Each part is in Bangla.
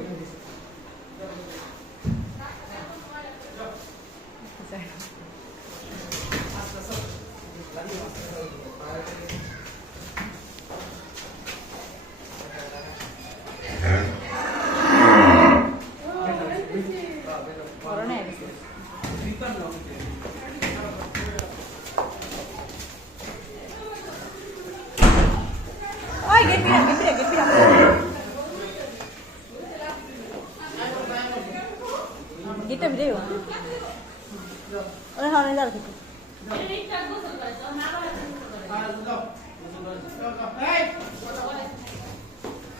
いるんですおい、ゲピラ、ゲピラ、ゲピラ。গিটটা ভিড়ে ওই হ্যাঁ অনেক দাঁড়া কিন্তু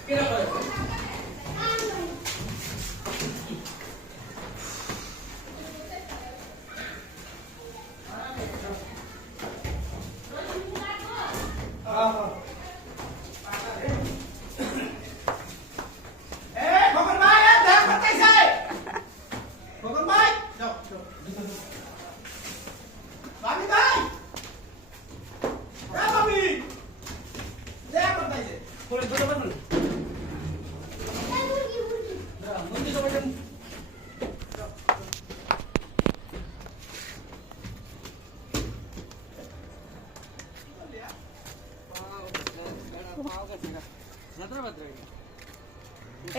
Get up,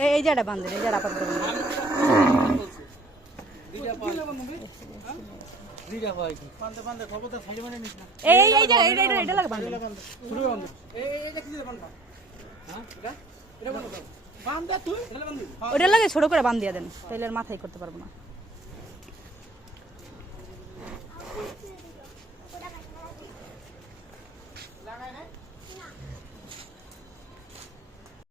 এই জায়গা বান্ধে এই এই লাগে ছোট করে বান দিয়ে দেন, তাইলে মাথায় করতে পারব না লাগাই না।